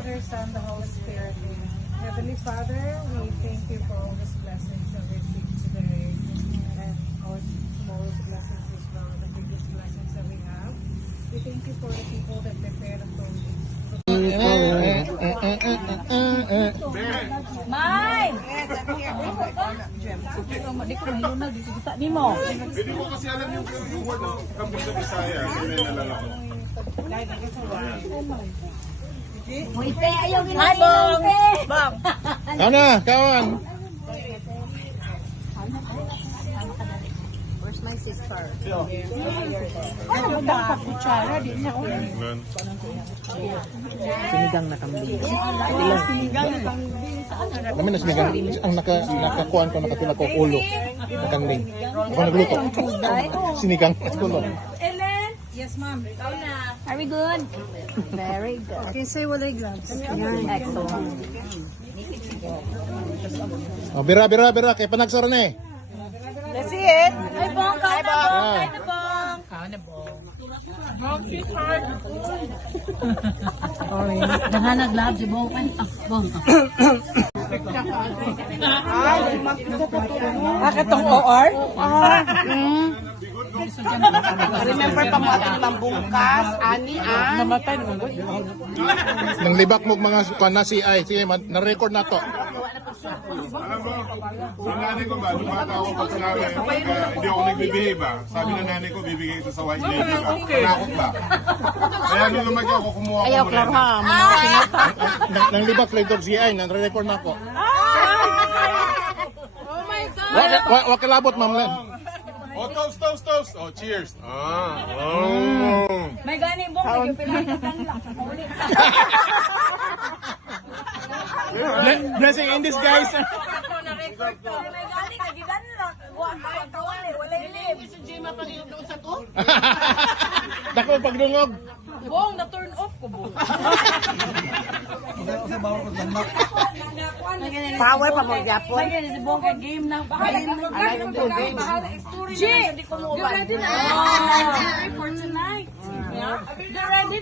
Father, Son, the Holy Spirit. Amen. Heavenly Father, we thank you for all these blessings that we received today and all tomorrow's blessings as well, the biggest blessings that we have. We thank you for the people that prepared the food. May! Di ko mahilunag, di ko kita ni mo. Hindi ko kasi alam yung word ng kambing sa Bisaya. Hindi na nalala ko. Muite, ayaw ginagawa. Bob! Ano, kawan? Where's my sister? Ano ba dapat kutsara? Di na ako. Sinigang na kambing. Kami na sinigang. Ang nakakuan ko, nakatula ko ulo. Nakanding. Ako nagluto. Sinigang. Ulo. Yes, ma'am. Are we good? Very good. Okay, say walay gloves. Excellent. Oh, bira. Kaya panagsara na eh. Let's see it. Hi, Bong. Kain na, Bong. Kain na, Bong. Kain na, Bong. Bong, sweetheart. Sorry. Nahanag lab si Bong. Bong. Katong OR? Remember pa mo ating mambungkas, ani, namatay mo. Nang libak mo mga kana si ay. Sige, na-record na to. Alam mo, yung nanay ko ba, nung bata ako pag sinabi, hindi ako nagbibihave ba? Sabi ng nanay ko, bibigay ito sa white lady ba? Panakot ba? Kaya nung lumaki ako, kumuha ko Ayaw, muna. klaro ha. Mga sinata. Nang libak lang si ay. Na-record na ako. Oh my God. Wag kalabot, ma'am Len. Oh, toast. Oh, cheers. Oh. May gani, Bong. Medyo pinagkatan lang. Ulit. Blessing in disguise. Na-record to. May gani, kagigan lang. Wala ilim. Dako pagdungog. Bong, na-turn off ko, Bong. Power pa mo, Japon. May gani, si Bong, game na. G! You're ready na. For tonight. You're ready